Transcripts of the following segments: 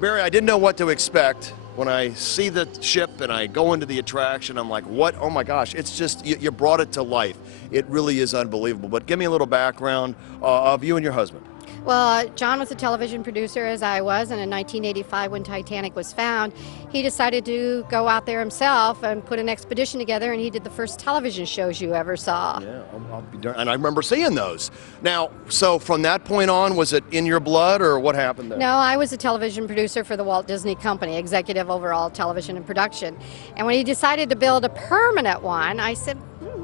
Barry, I didn't know what to expect. When I see the ship and I go into the attraction, I'm like, what? Oh my gosh, it's just, you brought it to life. It really is unbelievable. But give me a little background of you and your husband. Well, John was a television producer, as I was, and in 1985, when Titanic was found, he decided to go out there himself and put an expedition together, and he did the first television shows you ever saw. Yeah, I'll be darned. And I remember seeing those. Now, so from that point on, was it in your blood, or what happened there? No, I was a television producer for the Walt Disney Company, executive over all television and production. And when he decided to build a permanent one, I said,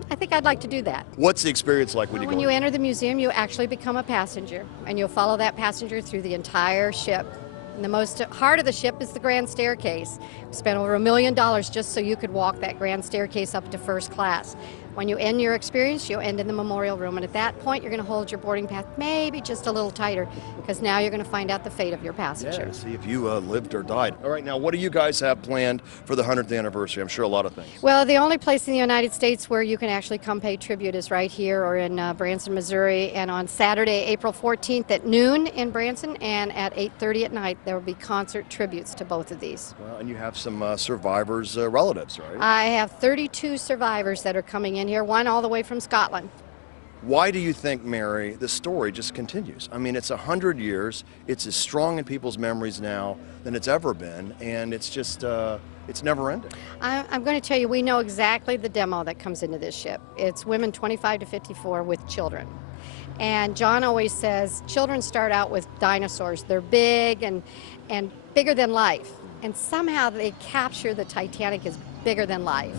I think I'd like to do that. What's the experience like when you go When you in? enter the museum, you actually become a passenger, and you'll follow that passenger through the entire ship. And the most heart of the ship is the grand staircase. We spent over $1 million just so you could walk that grand staircase up to first class. When you end your experience, you'll end in the memorial room, and at that point, you're going to hold your boarding pass maybe just a little tighter, because now you're going to find out the fate of your passenger. Yeah, see if you lived or died. All right, now what do you guys have planned for the 100th anniversary? I'm sure a lot of things. Well, the only place in the United States where you can actually come pay tribute is right here or in Branson, Missouri, and on Saturday, April 14th at noon in Branson, and at 8:30 at night, there will be concert tributes to both of these. Well, and you have some survivors' relatives, right? I have 32 survivors that are coming in here, one all the way from Scotland. Why do you think, Mary, the story just continues? I mean, it's 100 years. It's as strong in people's memories now than it's ever been, and it's just, it's never ending. I'm going to tell you, we know exactly the demo that comes into this ship. It's women 25 to 54 with children. And John always says, children start out with dinosaurs. They're big and bigger than life. And somehow they capture the Titanic as bigger than life.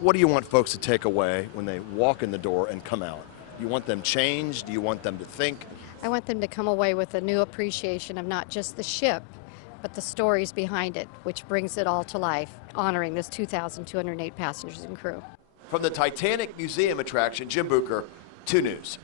What do you want folks to take away when they walk in the door and come out? You want them changed? Do you want them to think? I want them to come away with a new appreciation of not just the ship, but the stories behind it, which brings it all to life, honoring this 2,208 passengers and crew. From the Titanic Museum attraction, Jim Bucher, 2 News.